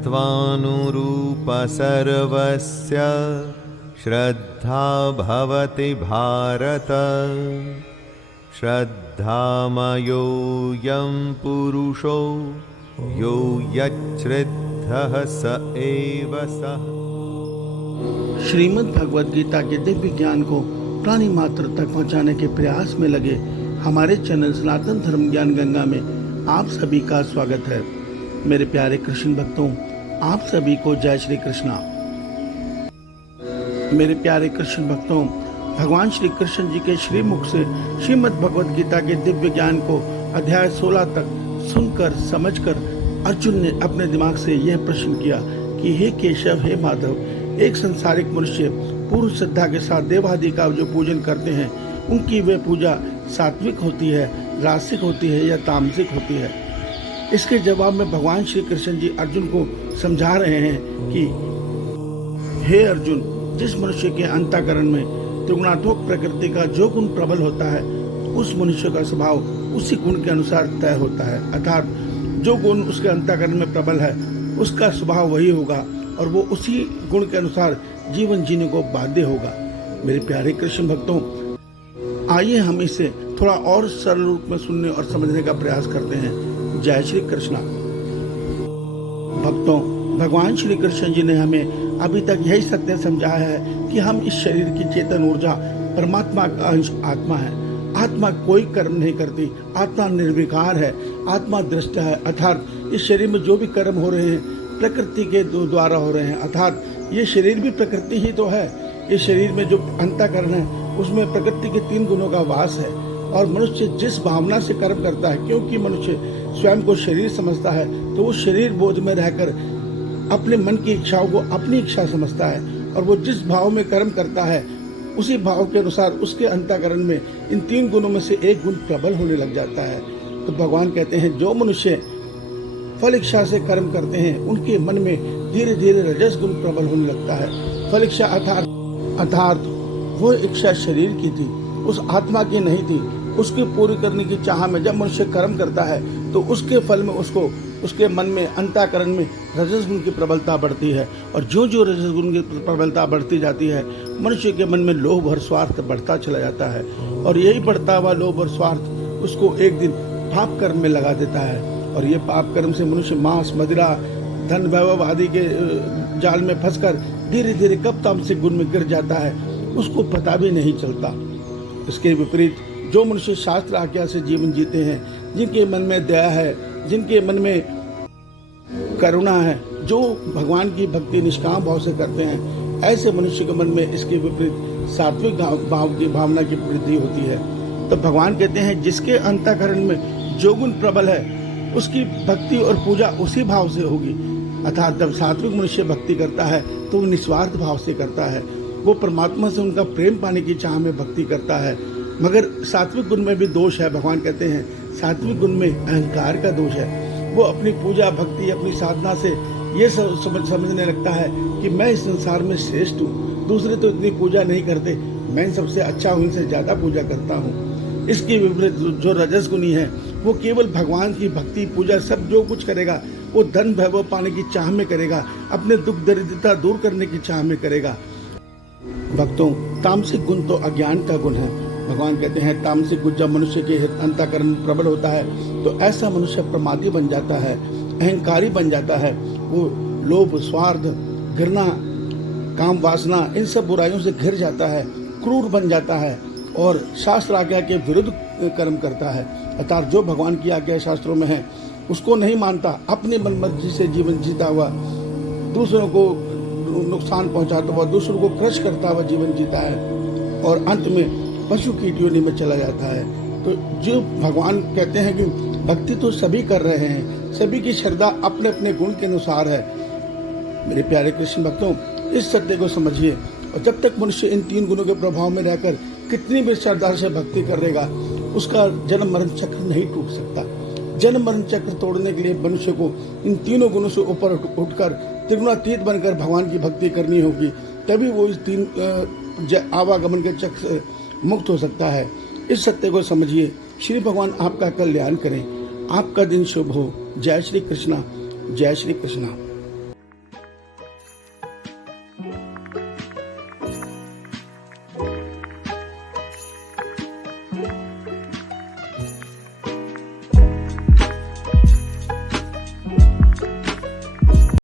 सत्त्वानुरूप सर्वस्य श्रद्धा भवति भारत। श्रद्धामयोऽयं पुरुषो यो यच्छ्रद्धः स एव सः। श्रीमद् भगवद गीता के दिव्य ज्ञान को प्राणी मात्र तक पहुंचाने के प्रयास में लगे हमारे चैनल सनातन धर्म ज्ञान गंगा में आप सभी का स्वागत है। मेरे प्यारे कृष्ण भक्तों, आप सभी को जय श्री कृष्णा। मेरे प्यारे कृष्ण भक्तों, भगवान श्री कृष्ण जी के श्रीमुख से श्रीमद् भगवद गीता के दिव्य ज्ञान को अध्याय 16 तक सुनकर समझकर अर्जुन ने अपने दिमाग से यह प्रश्न किया कि हे केशव, हे माधव, एक संसारिक मनुष्य पूर्ण श्रद्धा के साथ देवादि का जो पूजन करते हैं, उनकी वे पूजा सात्विक होती है, रासिक होती है या तामसिक होती है? इसके जवाब में भगवान श्री कृष्ण जी अर्जुन को समझा रहे हैं कि हे अर्जुन, जिस मनुष्य के अंतःकरण में त्रिगुणात्मक प्रकृति का जो गुण प्रबल होता है, उस मनुष्य का स्वभाव उसी गुण के अनुसार तय होता है। अर्थात जो गुण उसके अंतःकरण में प्रबल है, उसका स्वभाव वही होगा और वो उसी गुण के अनुसार जीवन जीने को बाध्य होगा। मेरे प्यारे कृष्ण भक्तों, आइए हम इसे थोड़ा और सरल रूप में सुनने और समझने का प्रयास करते हैं। जय श्री कृष्णा। भक्तों, भगवान श्री कृष्ण जी ने हमें अभी तक यही सत्य समझाया है कि हम इस शरीर की चेतन ऊर्जा परमात्मा का अंश आत्मा है। आत्मा कोई कर्म नहीं करती, आत्मा निर्विकार है, आत्मा दृष्टा है। अर्थात इस शरीर में जो भी कर्म हो रहे हैं प्रकृति के द्वारा हो रहे हैं। अर्थात ये शरीर भी प्रकृति ही तो है। इस शरीर में जो अंतःकरण है उसमें प्रकृति के 3 गुणों का वास है। और मनुष्य जिस भावना से कर्म करता है, क्योंकि मनुष्य स्वयं को शरीर समझता है, तो वो शरीर बोध में रहकर अपने मन की इच्छाओं को अपनी इच्छा समझता है और वो जिस भाव में कर्म करता है उसी भाव के अनुसार उसके अंतःकरण में इन 3 गुणों में से एक गुण प्रबल होने लग जाता है। तो भगवान कहते हैं जो मनुष्य फल इच्छा से कर्म करते हैं उनके मन में धीरे धीरे रजस गुण प्रबल होने लगता है। फल इच्छा अर्थात वो इच्छा शरीर की थी, उस आत्मा की नहीं थी। उसकी पूरी करने की चाह में जब मनुष्य कर्म करता है तो उसके फल में उसके मन में अंतःकरण में रजस गुण की प्रबलता बढ़ती है। और जो जो रजस गुण की प्रबलता बढ़ती जाती है, मनुष्य के मन में लोभ और स्वार्थ बढ़ता चला जाता है। और यही बढ़ता हुआ लोभ और स्वार्थ उसको एक दिन पाप कर्म में लगा देता है। और ये पाप कर्म से मनुष्य मांस, मदिरा, धन, वैभव आदि के जाल में फंसकर धीरे धीरे कब तामसिक गुण में गिर जाता है, उसको पता भी नहीं चलता। इसके विपरीत जो मनुष्य शास्त्र आज्ञा से जीवन जीते हैं, जिनके मन में दया है, जिनके मन में करुणा है, जो भगवान की भक्ति निष्काम भाव से करते हैं, ऐसे मनुष्य के मन में इसके विपरीत सात्विक भाव की भावना की वृद्धि होती है। तो भगवान कहते हैं जिसके अंतःकरण में जो गुण प्रबल है उसकी भक्ति और पूजा उसी भाव से होगी। अर्थात जब सात्विक मनुष्य भक्ति करता है तो वो निस्वार्थ भाव से करता है। वो परमात्मा से उनका प्रेम पाने की चाह में भक्ति करता है। मगर सात्विक गुण में भी दोष है। भगवान कहते हैं सात्विक गुण में अहंकार का दोष है। वो अपनी पूजा भक्ति अपनी साधना से ये समझने लगता है कि मैं इस संसार में श्रेष्ठ हूँ, दूसरे तो इतनी पूजा नहीं करते, मैं सबसे अच्छा हूँ, इनसे ज्यादा पूजा करता हूँ। इसके विपरीत जो रजस गुणी है वो केवल भगवान की भक्ति पूजा सब जो कुछ करेगा वो धन वैभव पाने की चाह में करेगा, अपने दुख दरिद्रता दूर करने की चाह में करेगा। भक्तों, तामसिक गुण तो अज्ञान का गुण है। भगवान कहते हैं तामसिक गुण जब मनुष्य के अंतःकरण प्रबल होता है तो ऐसा मनुष्य प्रमादी बन जाता है, अहंकारी बन जाता है। वो लोभ, स्वार्थ, घृणा, काम वासना, इन सब बुराइयों से घिर जाता है, क्रूर बन जाता है और शास्त्र आज्ञा के विरुद्ध कर्म करता है। अर्थात जो भगवान की आज्ञा शास्त्रों में है उसको नहीं मानता, अपनी मनमर्जी से जीवन जीता हुआ, दूसरों को नुकसान पहुंचाता हुआ, दूसरों को क्रश करता हुआ जीवन जीता है और अंत में पशु की योनि में चला जाता है। तो जो भगवान कहते हैं कि भक्ति तो सभी कर रहे हैं, सभी की श्रद्धा अपने अपने गुण के अनुसार है। मेरे प्यारे कृष्ण भक्तों, इस सत्य को समझिए। और जब तक मनुष्य इन 3 गुणों के प्रभाव में रहकर कितनी भी श्रद्धा से भक्ति करेगा, उसका जन्म मरण चक्र नहीं टूट सकता। जन्म मरण चक्र तोड़ने के लिए मनुष्य को इन 3 गुणों से ऊपर उठकर त्रिगुणातीत बनकर भगवान की भक्ति करनी होगी, तभी वो इस 3 आवागमन के चक्र से मुक्त हो सकता है। इस सत्य को समझिए। श्री भगवान आपका कल्याण करें, आपका दिन शुभ हो। जय श्री कृष्णा, जय श्री कृष्णा।